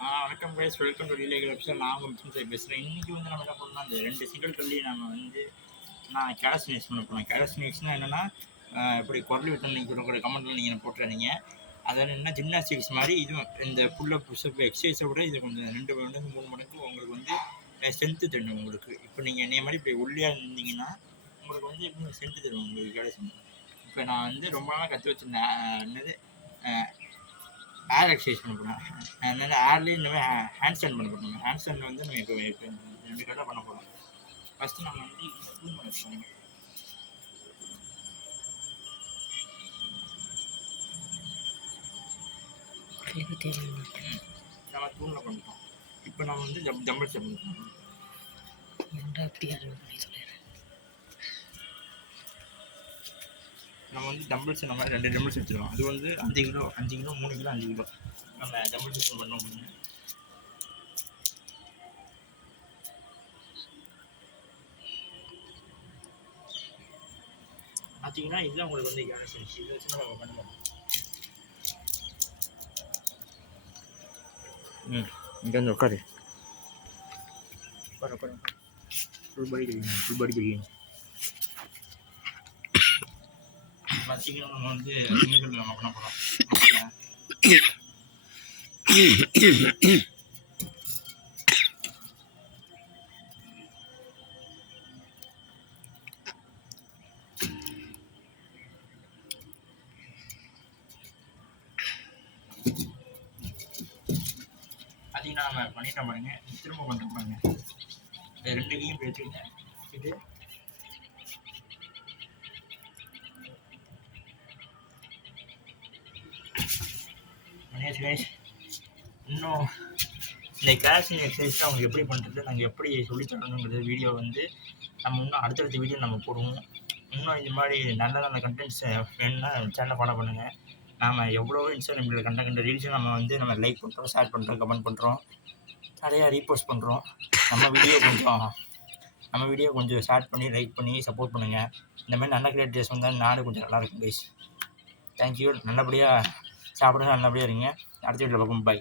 வணக்கம் guys, welcome to ரிலேகல் episode. நான் உங்கள் மிஷன் பேசுகிறேன். இன்றைக்கி வந்து நம்ம என்ன பண்ணோம்னா, அந்த 2 சிங்கிள் கல்லி நம்ம வந்து நான் கேலஸ்டினேட்ஸ் பண்ண போகிறேன். கேலஸ்டினேட்ஸ்னால் என்னென்னா, இப்படி குரல் விட்டு நீங்கள் கமெண்ட்டில் நீங்கள் போட்டுறீங்க. அதாவது என்ன ஜிம்னாஸ்டிக்ஸ் மாதிரி இதுவும் இந்த புல்லப் புஷ்அப் எக்ஸசைஸை விட இது கொஞ்சம் 2 மடங்கு 3 மடங்கு உங்களுக்கு வந்து ஸ்ட்ரென்த்து தரணும். உங்களுக்கு இப்போ நீங்கள் என்னைய மாதிரி இப்படி ஒல்லியாக இருந்தீங்கன்னா உங்களுக்கு வந்து எப்படி ஸ்ட்ரென்த்து தருவோம் உங்களுக்கு கேலஸ்டினேட்ஸ். இப்போ நான் வந்து ரொம்ப நாளாக கற்று வச்சுருந்தேன் என்னது ஏர் எக்ஸசைஸ் பண்ண போகிறோம். அதனால ஏர்லேயே இனிமேல் ஹேண்ட் ஸ்டாண்ட் பண்ண போகிறோம். ஹேண்ட் ஸ்டாண்ட் வந்து நம்ம இப்போ 2 கட்டாக பண்ண போகிறோம். ஃபஸ்ட்டு நம்ம வந்து தூண் பண்ண போகிறோம். நம்ம தூணில் பண்ணிட்டோம். இப்போ நம்ம வந்து ஜம்பிள்ஸ் பண்ணிட்டோம். நம்ம வந்து டம்பிள்ஸ் நம்ம 2 டம்பிள்ஸ் வச்சுருவோம். அது வந்து 5 கிலோ 3 கிலோ 5 கிலோ நம்ம டம்பிள்ஸ் பண்ணோம். பார்த்தீங்கன்னா இதுதான் உங்களுக்கு வந்து கேலஸ்டினேட்ஸ். இதை வச்சு நம்ம பண்ணுவோம். இங்கே வந்து உட்காரு ஃபுல் பாடி தெரியும். பார்த்தீங்கன்னா நம்ம வந்து சிங்கிள் நம்ம பண்ண போகிறோம். பார்த்தீங்கன்னா நம்ம பண்ணிட்டோம் பாருங்க. திரும்ப பண்ணுறோம் பாருங்க. 2 கையும் வச்சுருங்க. இது இன்னும் இந்த கேலஸ்டினேட்ஸ் எக்ஸசைஸ் அவங்களுக்கு எப்படி பண்ணுறது, நாங்கள் எப்படி சொல்லித்தரணுங்கிறது வீடியோ வந்து நம்ம இன்னும் அடுத்தடுத்த வீடியோ நம்ம போடுவோம். இன்னும் இந்த மாதிரி நல்ல நல்ல கண்டென்ட்ஸ் வேணும்னா சேனலை ஃபாலோ பண்ணுங்கள். நாம் எவ்வளோ இன்ஸ்டாகிராமில் கண்ட ரீல்ஸும் நம்ம வந்து நம்ம லைக் பண்ணுறோம், ஷேர் பண்ணுறோம், கமெண்ட் பண்ணுறோம், நிறையா ரீபோஸ்ட் பண்ணுறோம். நம்ம வீடியோ கொஞ்சம் ஷேர் பண்ணி லைக் பண்ணி சப்போர்ட் பண்ணுங்கள். இந்த மாதிரி நல்ல கிரியேட்டர்ஸ் வந்தால் நாடு கொஞ்சம் நல்லாயிருக்கும் கைஸ். தேங்க்யூ. நல்லபடியாக சாப்பிடுங்க, நல்லபடியாக இருங்க. அடுத்த வீட்டில் பார்ப்போம். பை.